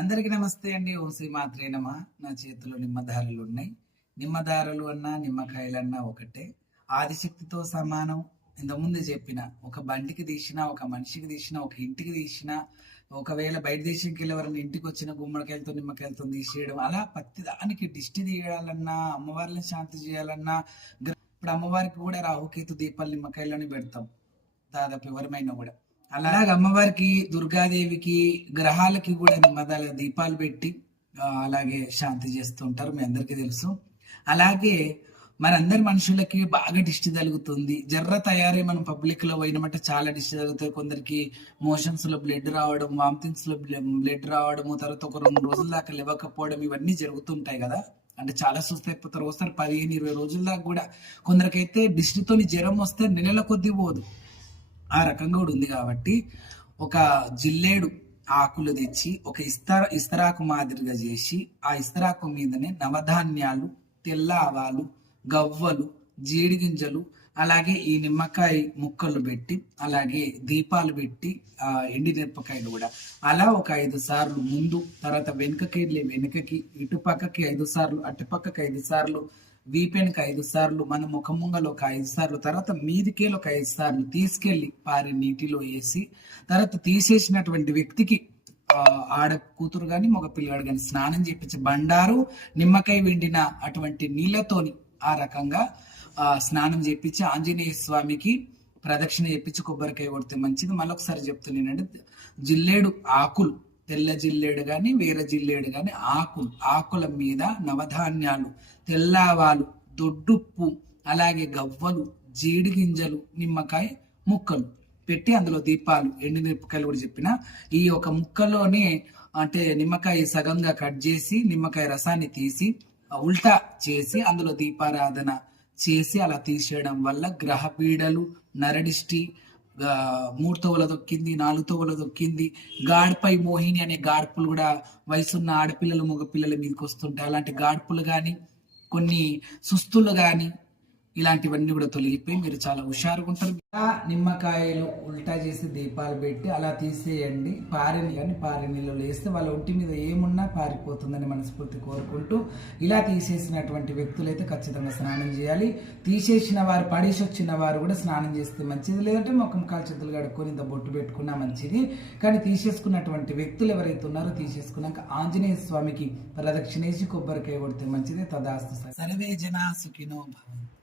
అందరికీ నమస్తే అండి. ఓం శ్రీ మాత్రే నమ. నా చేతిలో నిమ్మదారులు ఉన్నాయి. నిమ్మదారులు అన్నా నిమ్మకాయలన్నా ఒకటే, ఆదిశక్తితో సమానం. ఇంతకుముందు చెప్పిన ఒక బండికి తీసిన, ఒక మనిషికి తీసిన, ఒక ఇంటికి తీసిన, ఒకవేళ బయట దేశంకి వెళ్ళి ఎవరైనా ఇంటికి వచ్చిన గుమ్మడికాయలతో నిమ్మకాయలతో తీసేయడం, అలా ప్రతి దానికి దిష్టి తీయాలన్నా, అమ్మవారిని శాంతి చేయాలన్నా, ఇప్పుడు అమ్మవారికి కూడా రాహుకేతు దీపాలు నిమ్మకాయలని పెడతాం దాదాపు ఎవరిమైనా కూడా. అలాగే అమ్మవారికి, దుర్గాదేవికి, గ్రహాలకి కూడా నిమ్మదాల దీపాలు పెట్టి అలాగే శాంతి చేస్తుంటారు, మీ అందరికీ తెలుసు. అలాగే మనందరి మనుషులకి బాగా దిష్టి తగులుతుంది. జర్ర తయారై మనం పబ్లిక్ లో పోయినమంటే చాలా దిష్టి తగులుతాయి. కొందరికి మోషన్స్ లో బ్లడ్ రావడం, వామిటింగ్స్ లో బ్లడ్ రావడము, తర్వాత ఒక 2 రోజుల దాకా లేవకపోవడం, ఇవన్నీ జరుగుతుంటాయి కదా. అంటే చాలా సుస్థ అయిపోతారు. ఒకసారి 15-20 రోజుల దాకా కూడా. కొందరికైతే దిష్టితోని జ్వరం వస్తే నెలల కొద్దీ పోదు. ఆ రకంగా కూడా ఉంది. కాబట్టి ఒక జిల్లేడు ఆకులు తెచ్చి ఒక ఇస్తరాకు మాదిరిగా చేసి, ఆ ఇస్తరాకు మీదనే నవధాన్యాలు, తెల్ల ఆవాలు, గవ్వలు, జీడి గింజలు, అలాగే ఈ నిమ్మకాయ ముక్కలు పెట్టి, అలాగే దీపాలు పెట్టి, ఎండి మిరపకాయలు కూడా అలా ఒక 5 సార్లు ముందు, తర్వాత వెనుకకి, ఇటు పక్కకి 5 సార్లు, అటు పక్కకి 5 సార్లు, వీపెన్కి 5 సార్లు, మన ముఖముంగలో ఒక 5 సార్లు, తర్వాత మీదికేలు ఒక 5 సార్లు తీసుకెళ్లి పారి నీటిలో వేసి, తర్వాత తీసేసినటువంటి వ్యక్తికి ఆడ కూతురు గాని మగ పిల్లగాడు గాని స్నానం చేపించి బండారు నిమ్మకాయ వెండిన అటువంటి నీళ్లతోని ఆ రకంగా స్నానం చేపించి ఆంజనేయ స్వామికి ప్రదక్షిణ చేపించి కొబ్బరికాయ కొడితే మంచిది. మళ్ళొకసారి చెప్తున్నానండి, జిల్లేడు ఆకులు, తెల్ల జిల్లేడు గాని వేరే జిల్లేడు గాని ఆకుల మీద నవధాన్యాలు, తెల్లవాలు, దొడ్డుప్పు, అలాగే గవ్వలు, జీడి గింజలు, నిమ్మకాయ ముక్కలు పెట్టి అందులో దీపాలు, ఎండు మిరపకాయలు కూడా చెప్పిన. ఈ ఒక ముక్కలోనే అంటే నిమ్మకాయ సగంగా కట్ చేసి నిమ్మకాయ రసాన్ని తీసి ఉల్టా చేసి అందులో దీపారాధన చేసి అలా తీసేయడం వల్ల గ్రహ పీడలు, నరడిష్టి, 3 తోవల దొక్కింది, 4 తోవల దొక్కింది, గాడ్పై మోహిని అనే గాడ్పులు కూడా వయసున్న ఆడపిల్లలు మగపిల్లల మీదకి వస్తుంటాయి. అలాంటి గాడ్పులు కానీ, కొన్ని సుస్తులు కానీ, ఇలాంటివన్నీ కూడా తొలగిపోయి మీరు చాలా హుషారుగా ఉంటారు. నిమ్మకాయలు ఉల్టా చేసి దీపాలు పెట్టి అలా తీసేయండి. పారే నీళ్ళు వేస్తే వాళ్ళ ఒంటి మీద ఏమున్నా పారిపోతుందని మనస్ఫూర్తి కోరుకుంటూ, ఇలా తీసేసినటువంటి వ్యక్తులైతే ఖచ్చితంగా స్నానం చేయాలి. తీసేసిన వారు, పడేసి వచ్చిన వారు కూడా స్నానం చేస్తే మంచిది, లేదంటే ముఖం కాలు చేతులు కడుక్కొని ఇంత బొట్టు పెట్టుకున్నా మంచిది. కానీ తీసేసుకున్నటువంటి వ్యక్తులు ఎవరైతే ఉన్నారో, తీసేసుకున్నాక ఆంజనేయ స్వామికి ప్రదక్షిణేసి కొబ్బరికాయ కొడితే మంచిది. తదాస్తు. సర్వే జనా సుఖినో భవంతు.